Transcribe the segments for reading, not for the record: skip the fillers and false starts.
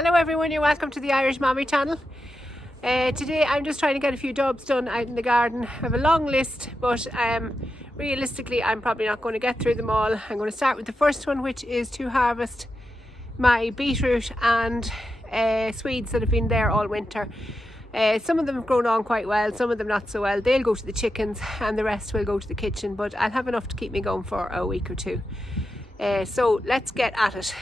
Hello everyone, you're welcome to the Irish Mommy channel. Today I'm just trying to get a few jobs done out in the garden. I have a long list, but realistically I'm probably not going to get through them all. I'm going to start with the first one, which is to harvest my beetroot and Swedes that have been there all winter. Some of them have grown on quite well, some of them not so well. They'll go to the chickens and the rest will go to the kitchen, but I'll have enough to keep me going for a week or two. So let's get at it.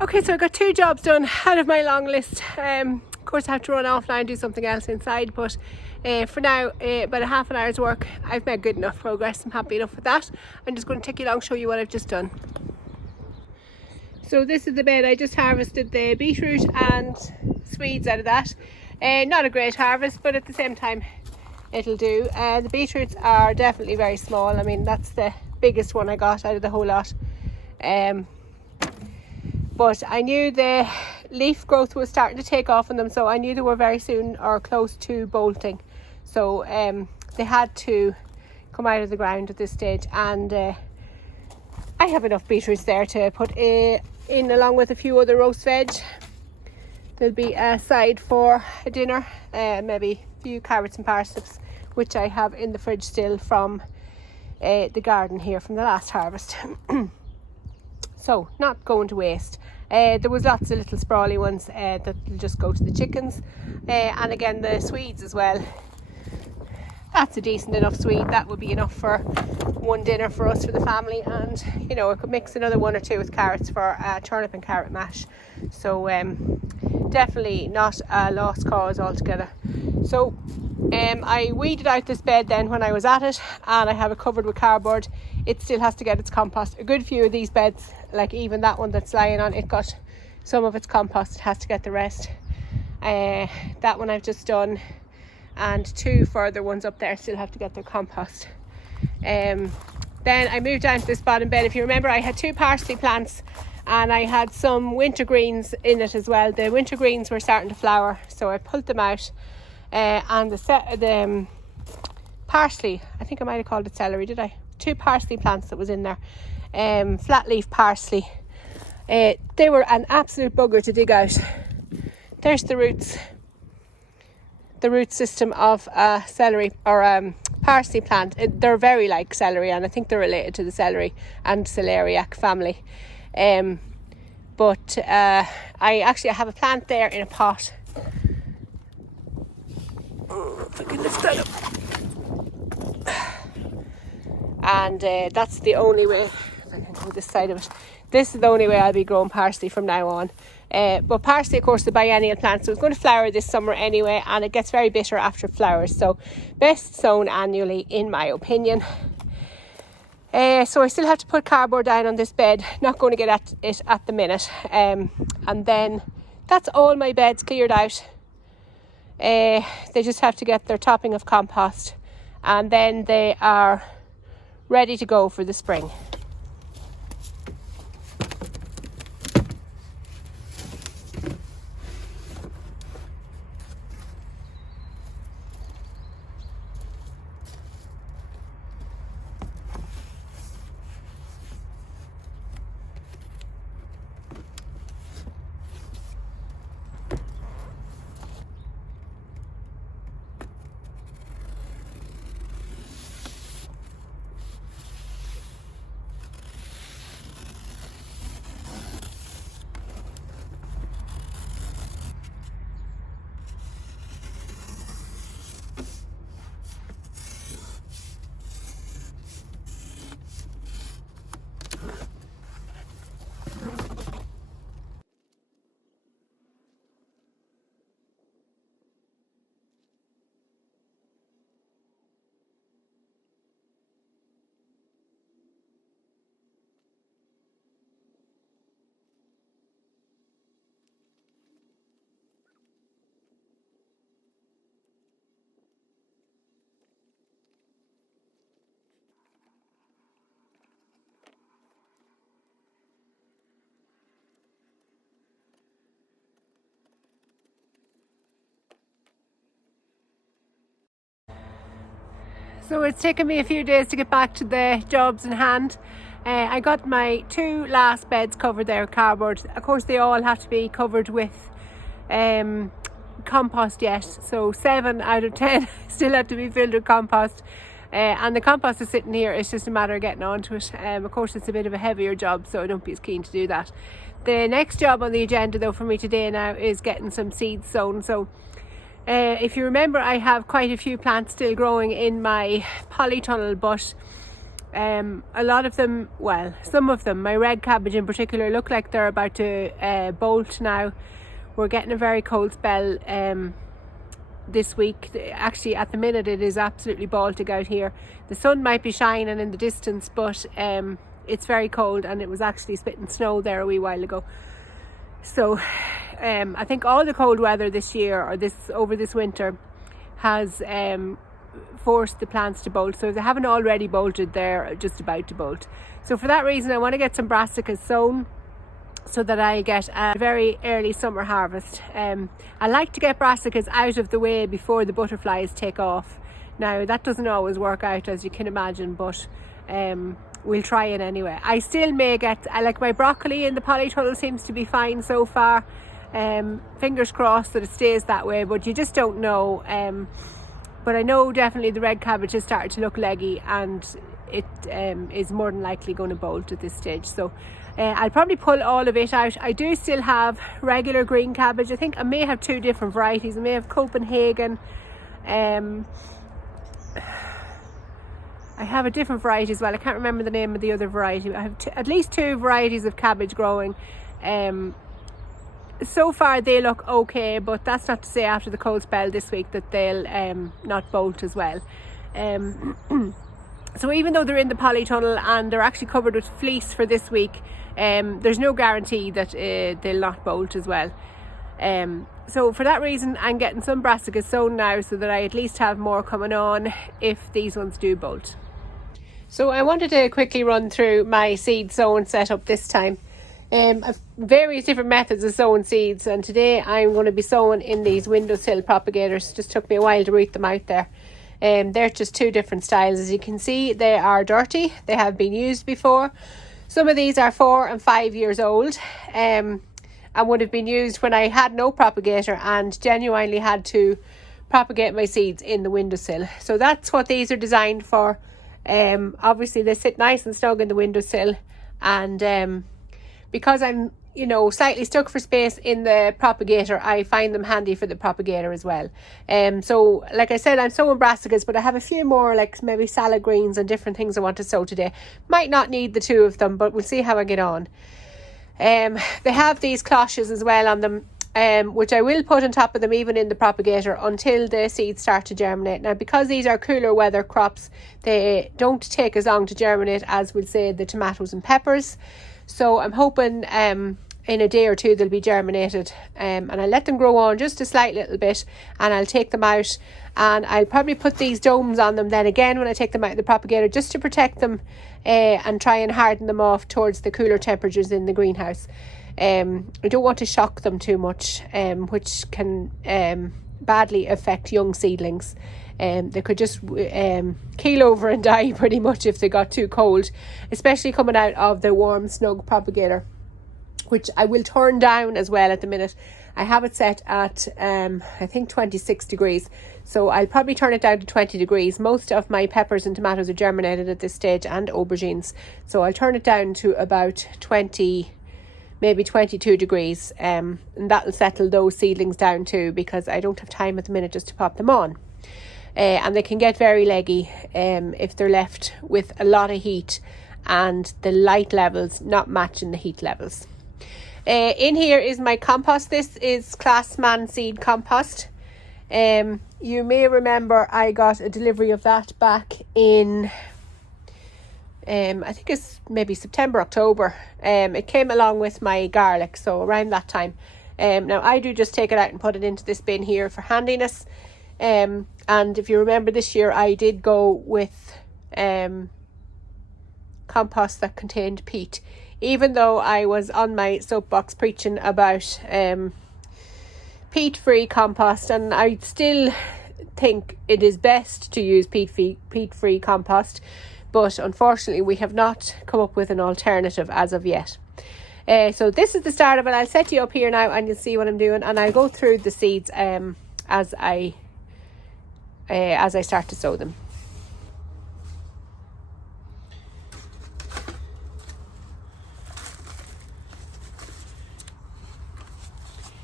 Okay, so I got 2 jobs done out of my long list. Of course I have to run off now and do something else inside, but for now, about a half an hour's work, I've made good enough progress. I'm happy enough with that. I'm just going to take you along and show you what I've just done. So this is the bed. I just harvested the beetroot and Swedes out of that. Not a great harvest, but at the same time it'll do. The beetroots are definitely very small. I mean, that's the biggest one I got out of the whole lot. But I knew the leaf growth was starting to take off on them, so I knew they were very soon or close to bolting. So they had to come out of the ground at this stage, and I have enough beetroots there to put in along with a few other roast veg. There'll be a side for a dinner, maybe a few carrots and parsnips, which I have in the fridge still from the garden here from the last harvest. So not going to waste. There was lots of little sprawly ones that will just go to the chickens, and again the Swedes as well. That's a decent enough Swede. That would be enough for one dinner for us, for the family, and you know, I could mix another 1 or 2 with carrots for turnip and carrot mash. So definitely not a lost cause altogether. So I weeded out this bed then when I was at it, and I have it covered with cardboard. It still has to get its compost. A good few of these beds, like even that one that's lying on, it got some of its compost. It has to get the rest. That one I've just done, and 2 further ones up there still have to get their compost. Then I moved down to this bottom bed. If you remember, I had 2 parsley plants and I had some winter greens in it as well. The winter greens were starting to flower, so I pulled them out. And the parsley, I think I might have called it celery, did I? 2 parsley plants that was in there, flat leaf parsley. They were an absolute bugger to dig out. There's the roots, the root system of a celery or parsley plant. They're very like celery, and I think they're related to the celery and celeriac family. But I have a plant there in a pot. If I can lift that up. And that's the only way, if I can go this side of it, this is the only way I'll be growing parsley from now on. But parsley, of course, is a biennial plant, so it's going to flower this summer anyway, and it gets very bitter after it flowers, so best sown annually in my opinion. So I still have to put cardboard down on this bed, not going to get at it at the minute. And then that's all my beds cleared out. They just have to get their topping of compost, and then they are ready to go for the spring. So it's taken me a few days to get back to the jobs in hand. I got my 2 last beds covered there with cardboard. Of course they all have to be covered with compost yet, so 7 out of 10 still have to be filled with compost. And the compost is sitting here, it's just a matter of getting onto it. Of course it's a bit of a heavier job, so I don't be as keen to do that. The next job on the agenda though for me today now is getting some seeds sown. So if you remember, I have quite a few plants still growing in my polytunnel, but a lot of them, well, some of them, my red cabbage in particular, look like they're about to bolt now. We're getting a very cold spell this week. Actually at the minute it is absolutely Baltic out here. The sun might be shining in the distance, but it's very cold, and it was actually spitting snow there a wee while ago. So I think all the cold weather this year, or over this winter, has forced the plants to bolt. So if they haven't already bolted, they're just about to bolt. So for that reason I want to get some brassicas sown so that I get a very early summer harvest. I like to get brassicas out of the way before the butterflies take off. Now that doesn't always work out, as you can imagine, but we'll try it anyway. I still may get, like my broccoli in the polytunnel seems to be fine so far. Fingers crossed that it stays that way, but you just don't know. But I know definitely the red cabbage has started to look leggy, and it is more than likely going to bolt at this stage. So I'll probably pull all of it out. I do still have regular green cabbage. I think I may have 2 different varieties. I may have Copenhagen. I have a different variety as well. I can't remember the name of the other variety. I have at least 2 varieties of cabbage growing. So far they look okay, but that's not to say after the cold spell this week that they'll not bolt as well. So even though they're in the polytunnel and they're actually covered with fleece for this week, there's no guarantee that they'll not bolt as well. So for that reason I'm getting some brassicas sown now, so that I at least have more coming on if these ones do bolt. So I wanted to quickly run through my seed sowing setup this time. I've various different methods of sowing seeds, and today I'm going to be sowing in these windowsill propagators. Just took me a while to root them out there. They're just 2 different styles. As you can see, they are dirty. They have been used before. Some of these are 4 and 5 years old, and would have been used when I had no propagator and genuinely had to propagate my seeds in the windowsill. So that's what these are designed for. Obviously they sit nice and snug in the windowsill, and because I'm slightly stuck for space in the propagator, I find them handy for the propagator as well. So like I said, I'm sowing brassicas, but I have a few more, like maybe salad greens and different things I want to sow today. Might not need the 2 of them, but we'll see how I get on. They have these cloches as well on them, which I will put on top of them even in the propagator until the seeds start to germinate. Now because these are cooler weather crops, they don't take as long to germinate as we'll say the tomatoes and peppers. So I'm hoping in a day or 2 they'll be germinated, and I'll let them grow on just a slight little bit, and I'll take them out, and I'll probably put these domes on them then again when I take them out of the propagator, just to protect them and try and harden them off towards the cooler temperatures in the greenhouse. I don't want to shock them too much, which can badly affect young seedlings. They could just keel over and die pretty much if they got too cold, especially coming out of the warm snug propagator, which I will turn down as well at the minute. I have it set at I think 26 degrees, so I'll probably turn it down to 20 degrees. Most of my peppers and tomatoes are germinated at this stage, and aubergines, so I'll turn it down to about 20, maybe 22 degrees, and that'll settle those seedlings down too, because I don't have time at the minute just to pop them on. And they can get very leggy if they're left with a lot of heat and the light levels not matching the heat levels. In here is my compost. This is Classman seed compost. You may remember I got a delivery of that back in I think it's maybe September, October. It came along with my garlic, so around that time. Now I do just take it out and put it into this bin here for handiness. And if you remember this year I did go with compost that contained peat, even though I was on my soapbox preaching about peat free compost, and I still think it is best to use peat-free compost, but unfortunately we have not come up with an alternative as of yet. So this is the start of it. I'll set you up here now and you'll see what I'm doing, and I'll go through the seeds as I start to sow them.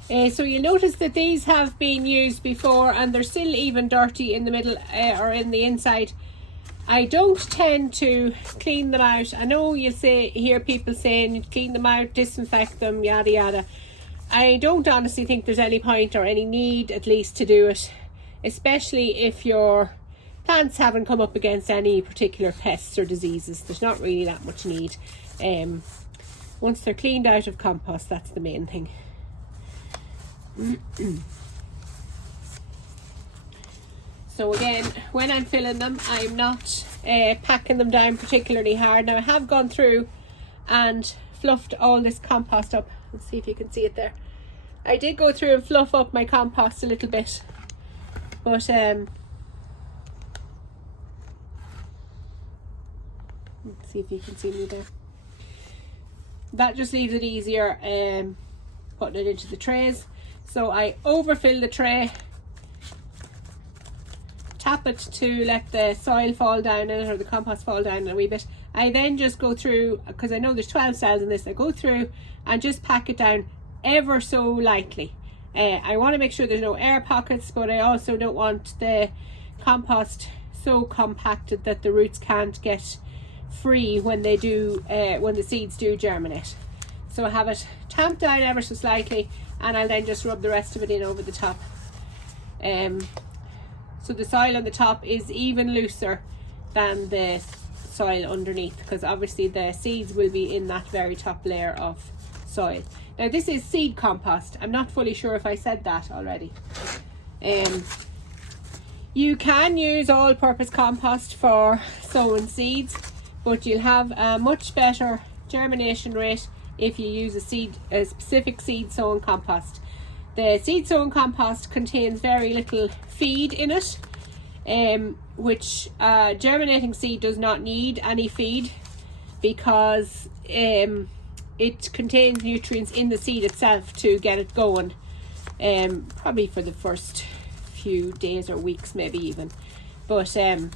So you'll notice that these have been used before and they're still even dirty in the middle or in the inside. I don't tend to clean them out. I know you'll hear people saying you clean them out, disinfect them, yada yada. I don't honestly think there's any point or any need, at least, to do it, especially if your plants haven't come up against any particular pests or diseases. There's not really that much need. Once they're cleaned out of compost, that's the main thing. So again, when I'm filling them, I'm not packing them down particularly hard. Now I have gone through and fluffed all this compost up. Let's see if you can see it there. I did go through and fluff up my compost a little bit, but let's see if you can see me there. That just leaves it easier putting it into the trays. So I overfill the tray, tap it to let the soil fall down in it, or the compost fall down a wee bit. I then just go through, because I know there's 12 cells in this, I go through and just pack it down ever so lightly. I want to make sure there's no air pockets, but I also don't want the compost so compacted that the roots can't get free when they do, when the seeds do germinate. So I have it tamped down ever so slightly, and I'll then just rub the rest of it in over the top. So the soil on the top is even looser than the soil underneath, because obviously the seeds will be in that very top layer of soil. Now this is seed compost. I'm not fully sure if I said that already. You can use all-purpose compost for sowing seeds, but you'll have a much better germination rate if you use a specific seed sowing compost. The seed sowing compost contains very little feed in it, which germinating seed does not need any feed, because it contains nutrients in the seed itself to get it going, probably for the first few days or weeks, maybe even. But so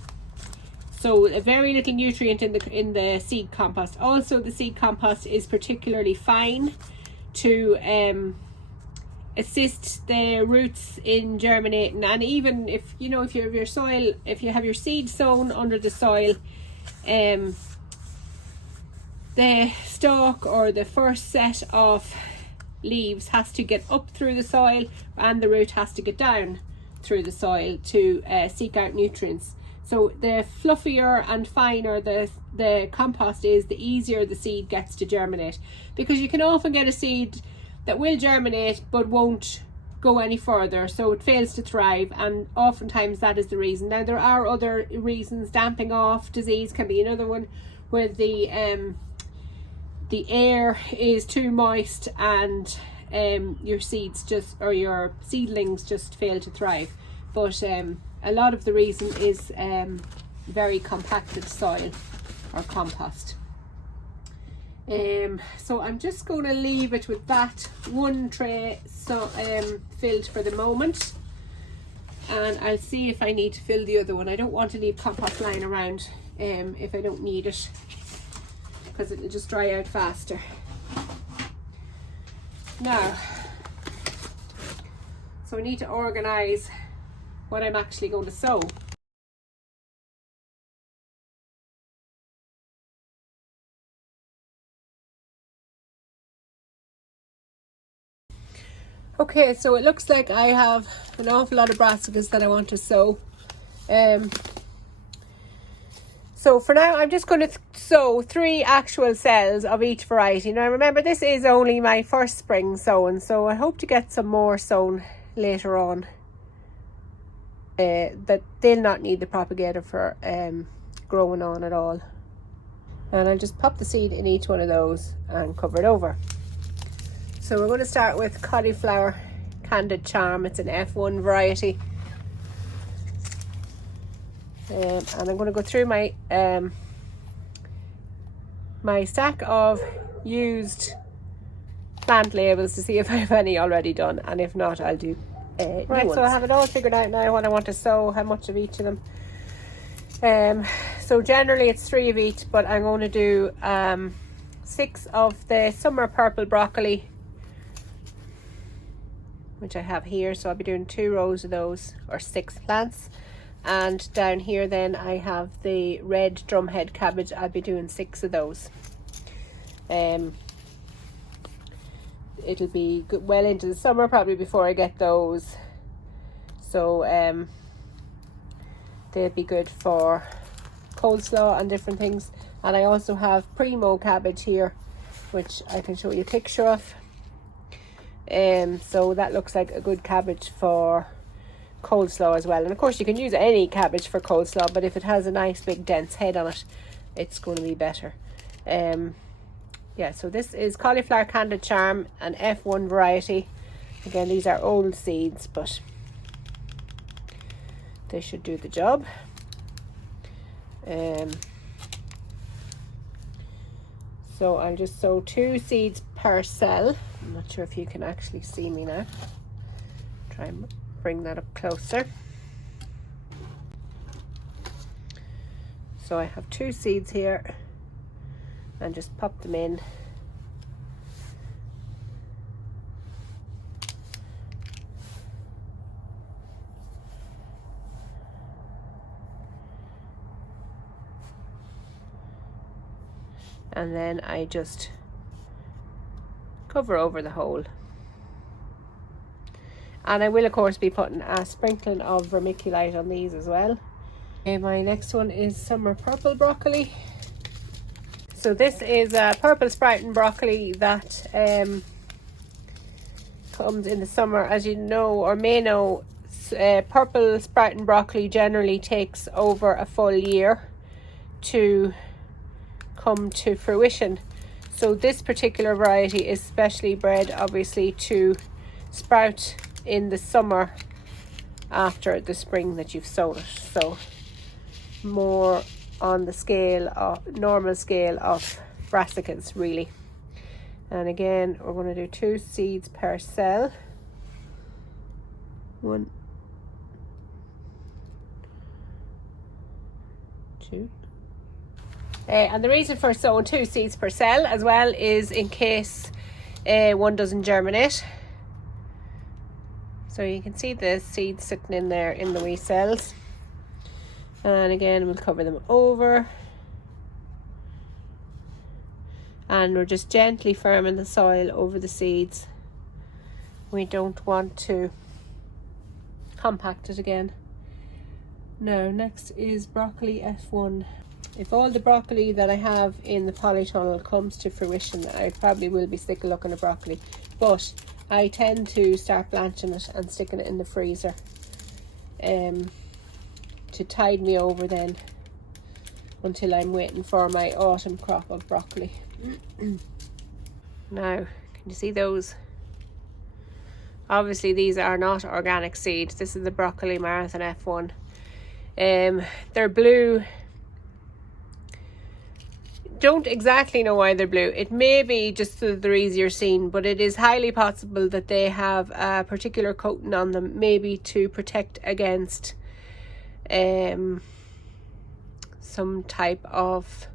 a very little nutrient in the seed compost. Also, the seed compost is particularly fine to assist the roots in germinating. And even if you have your soil, if you have your seed sown under the soil, the stalk or the first set of leaves has to get up through the soil, and the root has to get down through the soil to seek out nutrients. So the fluffier and finer the compost is, the easier the seed gets to germinate, because you can often get a seed that will germinate but won't go any further, so it fails to thrive, and oftentimes that is the reason. Now there are other reasons. Damping off disease can be another one, where the air is too moist and your seeds or your seedlings just fail to thrive. But a lot of the reason is very compacted soil or compost. So I'm just going to leave it with that one tray filled for the moment, and I'll see if I need to fill the other one. I don't want to leave compost lying around if I don't need it, because it'll just dry out faster. Now, so I need to organise what I'm actually going to sow. Okay, so it looks like I have an awful lot of brassicas that I want to sow. So for now, I'm just going to sow 3 actual cells of each variety. Now remember, this is only my first spring sowing, so I hope to get some more sown later on. That they'll not need the propagator for growing on at all. And I'll just pop the seed in each one of those and cover it over. So we're going to start with cauliflower Candid Charm. It's an F1 variety. And I'm going to go through my my stack of used plant labels to see if I have any already done, and if not, I'll do new ones. So I have it all figured out now what I want to sow, how much of each of them. So generally it's 3 of each, but I'm going to do 6 of the summer purple broccoli, which I have here. So I'll be doing 2 rows of those, or 6 plants. And down here then I have the red drumhead cabbage. I'll be doing 6 of those. It'll be good, well into the summer probably before I get those. So they'll be good for coleslaw and different things. And I also have primo cabbage here, which I can show you a picture of. So that looks like a good cabbage for coleslaw as well. And of course you can use any cabbage for coleslaw, but if it has a nice big dense head on it, it's going to be better. Yeah, so this is cauliflower Candid Charm, an F1 variety. Again, these are old seeds, but they should do the job. So I'll just sow 2 seeds per cell. I'm not sure if you can actually see me now. Try and bring that up closer. So I have 2 seeds here, and just pop them in. And then I just cover over the hole. And I will of course be putting a sprinkling of vermiculite on these as well. Okay, my next one is summer purple broccoli. So this is a purple sprouting broccoli that comes in the summer. As you know or may know, purple sprouting broccoli generally takes over a full year to come to fruition. So this particular variety is specially bred obviously to sprout in the summer after the spring that you've sown it. So more on the scale of normal scale of brassicas really. And again, we're going to do 2 seeds per cell. 1, 2. And the reason for sowing 2 seeds per cell as well is in case one doesn't germinate. So you can see the seeds sitting in there in the wee cells. And again, we'll cover them over. And we're just gently firming the soil over the seeds. We don't want to compact it again. Now, next is broccoli F1. If all the broccoli that I have in the polytunnel comes to fruition, I probably will be still looking at broccoli. But I tend to start blanching it and sticking it in the freezer to tide me over then until I'm waiting for my autumn crop of broccoli. Now, can you see those? Obviously these are not organic seeds. This is the broccoli marathon F1. They're blue. Don't exactly know why they're blue. It may be just so that they're easier seen, but it is highly possible that they have a particular coating on them, maybe to protect against some type of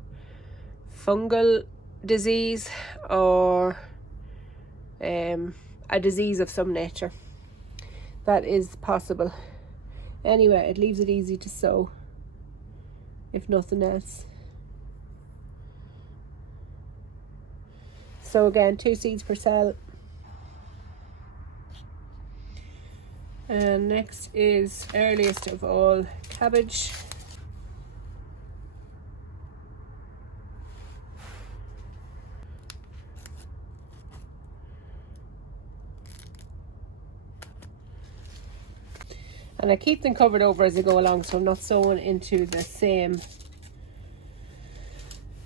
fungal disease or a disease of some nature. That is possible. Anyway, it leaves it easy to sow, if nothing else. So again, 2 seeds per cell. And next is earliest of all, cabbage. And I keep them covered over as I go along, so I'm not sowing into the same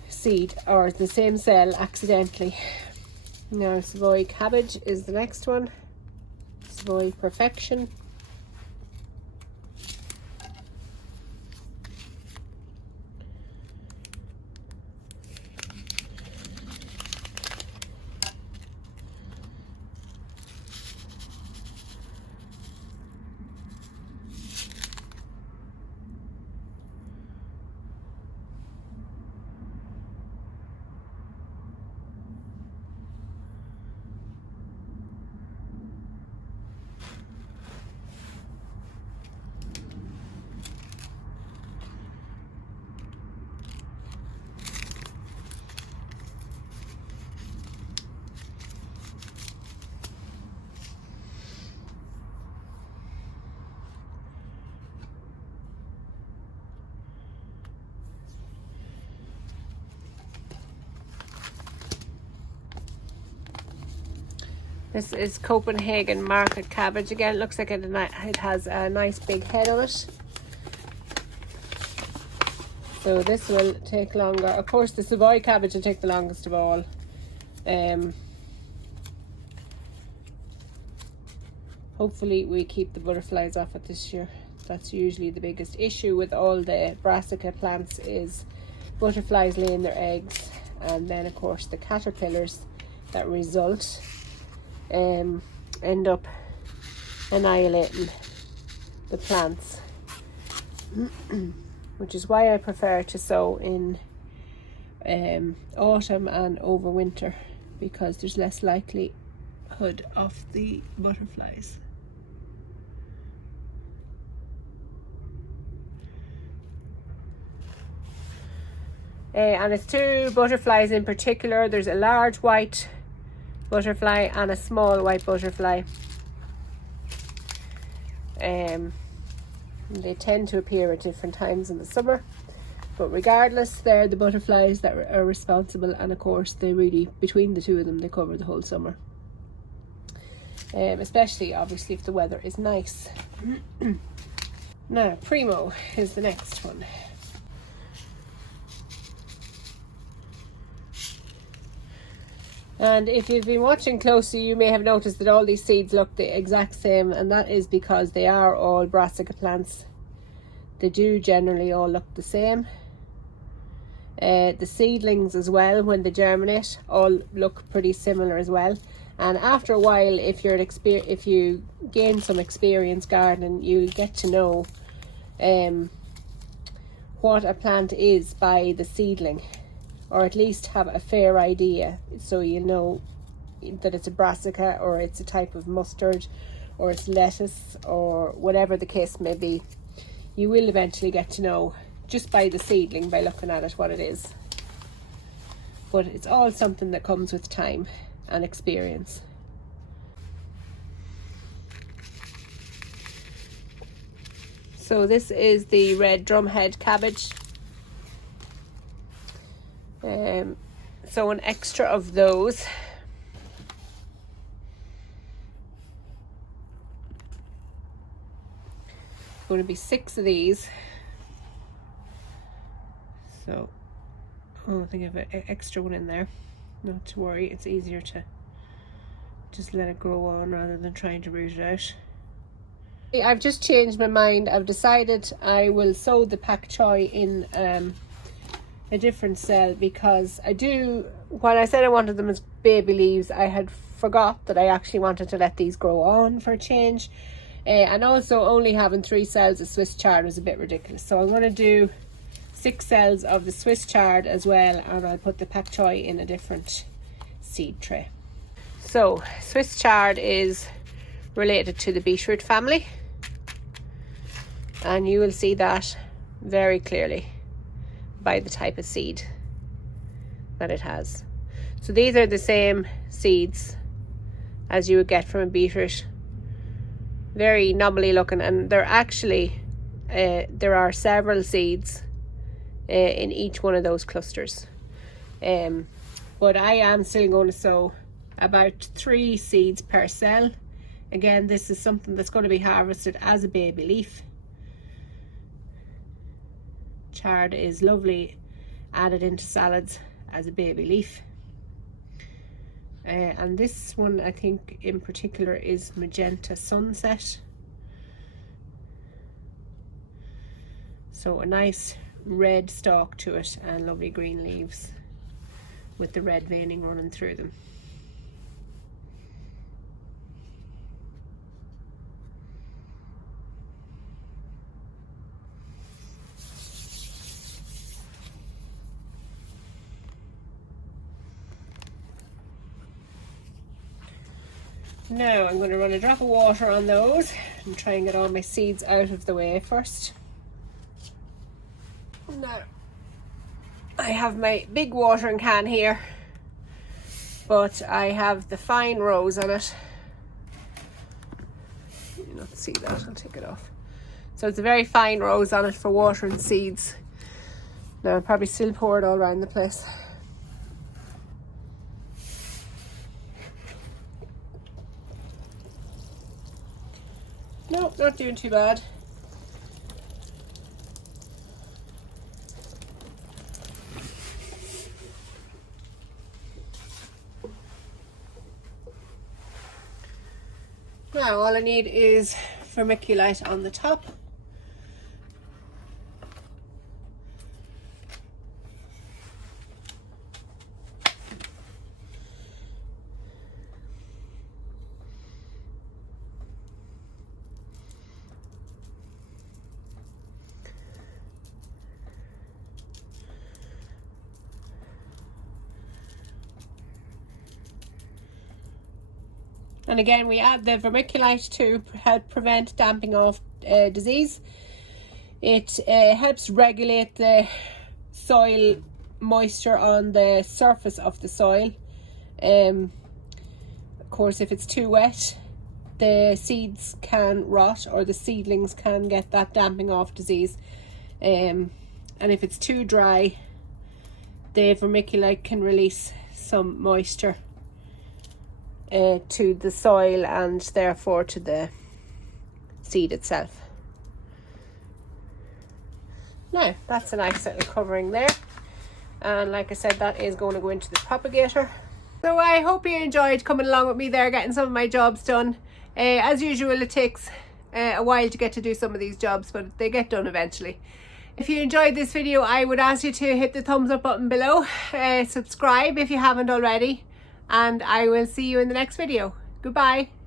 seed or the same cell accidentally. Now, Savoy cabbage is the next one. Savoy Perfection. This is Copenhagen market cabbage. Again, it looks like it has a nice big head on it. So this will take longer. Of course, the Savoy cabbage will take the longest of all. Hopefully we keep the butterflies off it this year. That's usually the biggest issue with all the Brassica plants, is butterflies laying their eggs, and then of course the caterpillars that result end up annihilating the plants. Which is why I prefer to sow in autumn and overwinter, because there's less likelihood of the butterflies. And it's two butterflies in particular. There's a large white butterfly and a small white butterfly. They tend to appear at different times in the summer, but regardless, they're the butterflies that are responsible, and of course they really, between the two of them, they cover the whole summer. Especially obviously if the weather is nice. Now Primo is the next one. And if you've been watching closely, you may have noticed that all these seeds look the exact same, and that is because they are all Brassica plants. They do generally all look the same. The seedlings as well, when they germinate, all look pretty similar as well. And after a while, if you gain some experience gardening, you'll get to know what a plant is by the seedling, or at least have a fair idea, so you know that it's a Brassica, or it's a type of mustard, or it's lettuce, or whatever the case may be. You will eventually get to know just by the seedling, by looking at it, what it is. But it's all something that comes with time and experience. So this is the red drumhead cabbage. So an extra of those. Going to be 6 of these. So I think I have an extra one in there. Not to worry, it's easier to just let it grow on rather than trying to root it out. I've just changed my mind. I've decided I will sow the pak choi in a different cell, because when I said I wanted them as baby leaves, I had forgot that I actually wanted to let these grow on for a change. And also only having 3 cells of Swiss chard was a bit ridiculous. So I'm going to do 6 cells of the Swiss chard as well, and I'll put the pak choi in a different seed tray. So Swiss chard is related to the beetroot family, and you will see that very clearly by the type of seed that it has. So these are the same seeds as you would get from a beetroot. Very knobbly looking, and they're actually there are several seeds in each one of those clusters. But I am still going to sow about 3 seeds per cell. Again, this is something that's going to be harvested as a baby leaf. Chard is lovely added into salads as a baby leaf. And this one, I think in particular, is Magenta Sunset. So a nice red stalk to it and lovely green leaves with the red veining running through them. Now I'm going to run a drop of water on those and try and get all my seeds out of the way first. Now I have my big watering can here, but I have the fine rose on it. You not see that, I'll take it off. So it's a very fine rose on it for watering seeds. Now I'll probably still pour it all around the place. No, not doing too bad. Now all I need is vermiculite on the top. And again, we add the vermiculite to help prevent damping of disease. It helps regulate the soil moisture on the surface of the soil. Of course, if it's too wet, the seeds can rot, or the seedlings can get that damping off disease. And if it's too dry, the vermiculite can release some moisture to the soil and therefore to the seed itself. Now that's a nice little covering there, and like I said, that is going to go into the propagator. So I hope you enjoyed coming along with me there, getting some of my jobs done. As usual, it takes a while to get to do some of these jobs, but they get done eventually. If you enjoyed this video, I would ask you to hit the thumbs up button below, subscribe if you haven't already, and I will see you in the next video. Goodbye.